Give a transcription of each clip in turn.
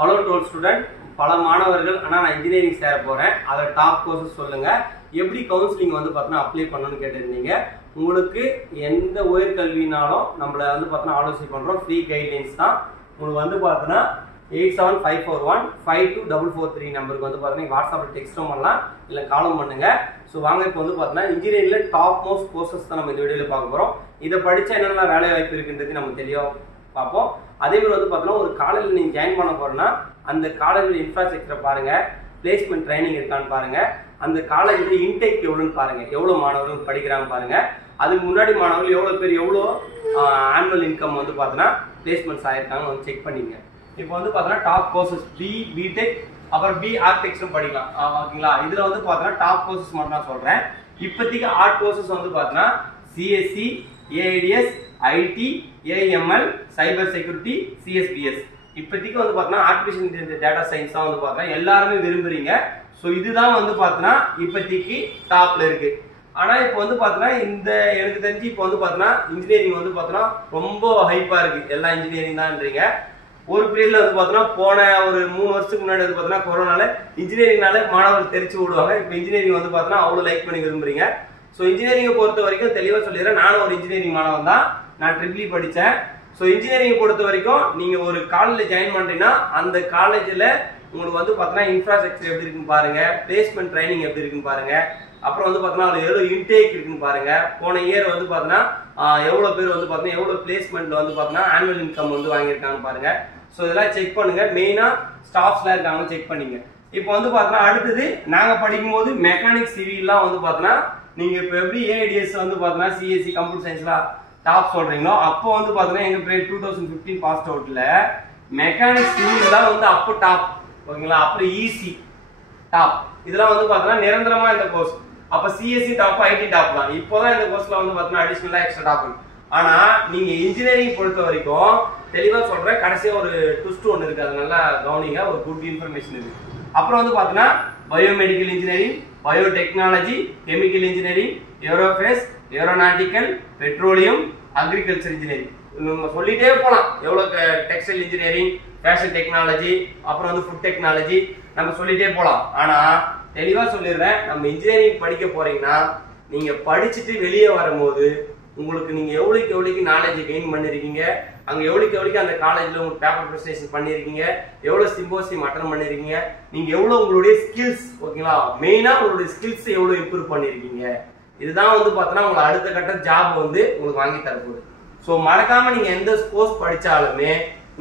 Hello to all student. பல மாணவர்கள் நான் இன்ஜினியரிங் சேர போறேன். அத டாப் கோர்சஸ் சொல்லுங்க. எப்படி கவுன்சிலிங் வந்து பார்த்தா அப்ளை பண்ணனும்னு கேட்டிருந்தீங்க. உங்களுக்கு எந்த உயர் கல்வினாலும் நம்மள வந்து பார்த்தா ஆலோசனை பண்றோம். ஃப்ரீ கைட்லைன்ஸ் தான். உங்களுக்கு வந்து பார்த்தா 8754152443 நம்பருக்கு வந்து பார்த்தா வாட்ஸ்அப்ல டெக்ஸ்டும் பண்ணலாம் இல்ல காலும் பண்ணுங்க. சோ வாங்க இப்போ வந்து பார்த்தா இன்ஜினியரிங்ல டாப் மோஸ்ட் கோர்சஸ் தான் நம்ம இந்த வீடியோல பார்க்க போறோம். இத படிச்சா என்னென்ன வேலை வாய்ப்பு இருக்குன்றது நம்ம தெளிவா பாப்போம். அதே மாதிரி வந்து பார்த்தா ஒரு காலேஜ்ல நீங்க ஜாயின் பண்ண போறேன்னா அந்த காலேஜ்ல இன்ஃப்ராஸ்ட்ரக்சர் பாருங்க, பிளேஸ்மென்ட் ட்ரைனிங் இருக்கான்னு பாருங்க, அந்த காலேஜ்ல இன்டேக் எவ்வளவுன்னு பாருங்க, எவ்வளவு மாணவர்கள் படிக்கிறாங்க பாருங்க, அதுக்கு முன்னாடி மாணவர்கள் எவ்வளவு பேர் எவ்வளவு ஆனுவல் இன்கம் வந்து பார்த்தா பிளேஸ்மென்ட்ஸ் ஆயிருக்காங்க வந்து செக் பண்ணிங்க. இப்போ வந்து பார்த்தா டாப் கோர்சஸ் பிடெக் அப்புறம் ஆர்கிடெக்சரும் படிக்கலாம். ஓகேங்களா? இதுல வந்து பார்த்தா டாப் கோர்சஸ் மட்டும் நான் சொல்றேன். இப்போதைக்கு ஆர்ட் கோர்சஸ் வந்து பார்த்தா CSC, AIDS, IT, AML, cyber security, CSBS. இப்போதைக்கு வந்து பார்த்தா ஆர்டிஃபிஷியல் இன்டெலிஜென்ஸ் டேட்டா சயின்ஸ் தான் வந்து பார்த்தா எல்லாருமே விரும்புறீங்க. ஸோ இதுதான் வந்து பார்த்தா இப்போதைக்கு டாப்ல இருக்கு. ஆனா இப்போ வந்து பார்த்தா இந்த எனக்கு தெரிஞ்சு இப்போ வந்து பார்த்தா இன்ஜினியரிங் வந்து பார்த்தா ரொம்ப ஹைப்பா இருக்கு. எல்லா இன்ஜினியரிங் தான்றீங்க. ஒரு பீரியட்ல வந்து பார்த்தா போன ஒரு 3 வருஷத்துக்கு முன்னாடி வந்து பார்த்தா கொரோனால இன்ஜினியரிங்னால மாணவர்கள் தெரிச்சு விடுவாங்க. இப்போ இன்ஜினியரிங் வந்து பார்த்தா அவ்வளவு லைக் பண்ணி விரும்புறீங்க. ஸோ இன்ஜினியரிங்கை பொறுத்த வரைக்கும் தெளிவா சொல்லிடுறேன். நானும் ஒரு இன்ஜினியரிங் மாணவன் தான். நான் ட்ரிபிள் படித்தேன். ஸோ இன்ஜினியரிங் பொறுத்த வரைக்கும் நீங்க ஒரு காலேஜில் ஜாயின் பண்றீங்கன்னா அந்த காலேஜில் உங்களுக்கு வந்து பார்த்தீங்கன்னா இன்ஃப்ராஸ்ட்ரக்சர் எப்படி இருக்குன்னு பாருங்க, பிளேஸ்மெண்ட் ட்ரைனிங் எப்படி இருக்குன்னு பாருங்க, அப்புறம் வந்து பார்த்தீங்கன்னா அது எவ்வளோ இன்டேக் இருக்குன்னு பாருங்க, போன இயர் வந்து பார்த்தீங்கன்னா எவ்வளோ பேர் வந்து பார்த்தீங்கன்னா எவ்வளோ பிளேஸ்மெண்ட்ல வந்து பார்த்தீங்கன்னா ஆனுவல் இன்கம் வந்து வாங்கியிருக்காங்கன்னு பாருங்க. ஸோ இதெல்லாம் செக் பண்ணுங்க. மெயினா ஸ்டாஃப்ஸ்லாம் இருக்காங்கன்னு செக் பண்ணிங்க. இப்போ வந்து பார்த்தீங்கன்னா அடுத்தது நாங்க படிக்கும்போது மெக்கானிக் சிவில்லாம் வந்து பார்த்தீங்கன்னா நீங்க இப்போ எப்படி ஏஐடிஎஸ் வந்து பார்த்தீங்கன்னா சிஎஸ்சி கம்ப்யூட்டர் சயின்ஸ்லாம் டாப் சொல்றீங்களோ அப்போ வந்து பார்த்தீங்கன்னா எங்க பேர் 2015 பாஸ்ட் அவுட்ல மெக்கானிக் சிவில்லாம் வந்து அப்போ டாப். ஓகேங்களா? அப்புறம் ஈசி டாப். இதெல்லாம் வந்து பார்த்தீங்கன்னா நிரந்தரமா இந்த கோர்ஸ். அப்ப சிஎஸ்சி டாப், ஐடி டாப் தான். இப்போதான் இந்த கோர்ஸ்ல வந்து பார்த்தீங்கன்னா அடிஷனலா எக்ஸ்ட்ரா டாப் இருக்கு. ஆனா நீங்க இன்ஜினியரிங் பொறுத்த வரைக்கும் தெளிவா சொல்றேன், கடைசியா ஒரு ட்விஸ்ட் ஒன்று இருக்கு. அது நல்லா கவனிங்க, ஒரு குட் இன்ஃபர்மேஷன் இருக்கு. அப்புறம் வந்து பார்த்தீங்கன்னா biomedical engineering, biotechnology, chemical engineering, aerospace, aeronautical, petroleum, agriculture engineering. நம்ம சொல்லிட்டே போலாம். எவ்வளவு டெக்ஸ்டைல் இன்ஜினியரிங், ஃபேஷன் டெக்னாலஜி, அப்புறம் வந்து ஃபுட் டெக்னாலஜி, நம்ம சொல்லிட்டே போலாம். ஆனா தெளிவா சொல்லிடுறேன், நம்ம இன்ஜினியரிங் படிக்க போறீங்கன்னா நீங்க படிச்சுட்டு வெளியே வரும்போது உங்களுக்கு நீங்க எவ்வளவுக்கு நாலேஜ் கெயின் பண்ணிருக்கீங்க, அங்க எவ்வளவுக்கு அந்த காலேஜ்ல உங்களுக்கு பேப்பர் பிரசன்டேஷன் பண்ணிருக்கீங்க, எவ்வளவு சிம்போசியம் அட்டெண்ட் பண்ணிருக்கீங்க, நீங்க எவ்வளவு உங்களுடைய ஸ்கில்ஸ், ஓகேங்களா, மெயினா உங்களுடைய ஸ்கில்ஸ் எவ்வளவு இம்ப்ரூவ் பண்ணிருக்கீங்க, இதுதான் வந்து பார்த்தோன்னா உங்களை அடுத்த கட்ட ஜாப் வந்து உங்களுக்கு வாங்கி தரப்போகுது. ஸோ மறக்காம நீங்க எந்த கோர்ஸ் படிச்சாலுமே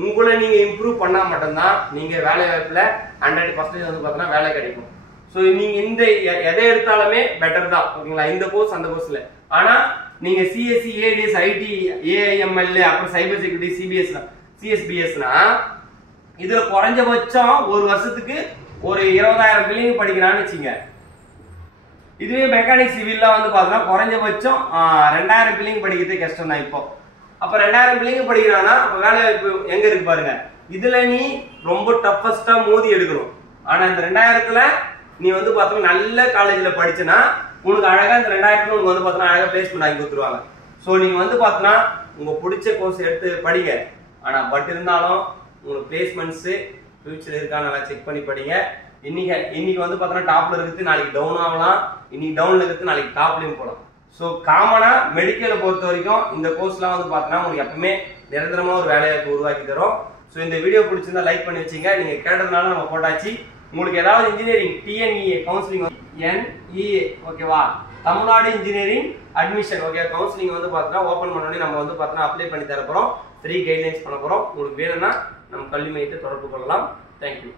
உங்களை நீங்க இம்ப்ரூவ் பண்ணா மட்டும்தான் நீங்க வேலை வாய்ப்புல 100% வந்து பார்த்தோன்னா வேலை கிடைக்கும். ஸோ நீங்க இந்த எதை எடுத்தாலுமே பெட்டர் தான். ஓகேங்களா? இந்த கோர்ஸ் அந்த கோர்ஸ்ல. ஆனா நீங்க சிஎஸ்சி, ஏடிஎஸ், ஐடி, ஏஐஎம்எல், அப்புறம் சைபர் செக்யூரிட்டி, சிஎஸ்பிஎஸ்னா இதுல குறைஞ்சபட்சம் ஒரு வருஷத்துக்கு ஒரு 20,000 பிள்ளைங்க படிக்கிறான்னு வச்சுங்க. இதுவே மெக்கானிக் சிவில்லாம் வந்து பார்த்தோம்னா குறைஞ்சபட்சம் 2,000 பிள்ளைங்க படிக்கிறதே கஷ்டம் தான். இப்போ அப்ப 2,000 பிள்ளைங்க படிக்கிறான்னா அப்ப வேலை வாய்ப்பு எங்க இருக்கு பாருங்க. இதுல நீ ரொம்ப டஃபஸ்டா மோதி எடுக்கணும். ஆனா இந்த 2,000த்துல நீ வந்து பார்த்தோம்னா நல்ல காலேஜ்ல படிச்சனா உனக்கு அழகா இந்த 2,000 உங்களுக்கு வந்து பார்த்தோன்னா அழகா பிளேஸ்மெண்ட் ஆகி கொடுத்துருவாங்க. ஸோ நீங்க வந்து பார்த்தோன்னா உங்க பிடிச்ச கோர்ஸ் எடுத்து படிங்க. ஆனா பட் இருந்தாலும் உங்களுக்கு பிளேஸ்மெண்ட்ஸ் ஃபியூச்சர் இருக்கான்னு நல்லா செக் பண்ணி படிங்க. இன்னைக்கு வந்து பார்த்தோன்னா டாப்ல இருக்குது, நாளைக்கு டவுன் ஆகலாம், இன்னைக்கு டவுன்ல இருக்குது, நாளைக்கு டாப்லயும் போகலாம். ஸோ காமனா மெடிக்கலை பொறுத்த வரைக்கும் இந்த கோர்ஸ்லாம் வந்து பார்த்தோன்னா உங்களுக்கு எப்பவுமே நிரந்தரமா ஒரு வேலைவாய்ப்பு உருவாக்கி தரும். ஸோ இந்த வீடியோ பிடிச்சிருந்தா லைக் பண்ணி வச்சுங்க. நீங்க கேட்டதுனால நம்ம போட்டாச்சு. உங்களுக்கு ஏதாவது இன்ஜினியரிங் டிஎன்இஏ கவுன்சிலிங் NEA ஓகேவா, Tamil Nadu engineering admission okay counselling வந்து பார்த்தோன்னா ஓப்பன் பண்ணோடனே நம்ம வந்து பார்த்தோன்னா அப்ளை பண்ணி தர போறோம். ஃப்ரீ கைட்லைன்ஸ் பண்ண போறோம். உங்களுக்கு வேணும்னா நம்ம கல்வி மையத்தை தொடர்பு கொள்ளலாம். தேங்க்யூ.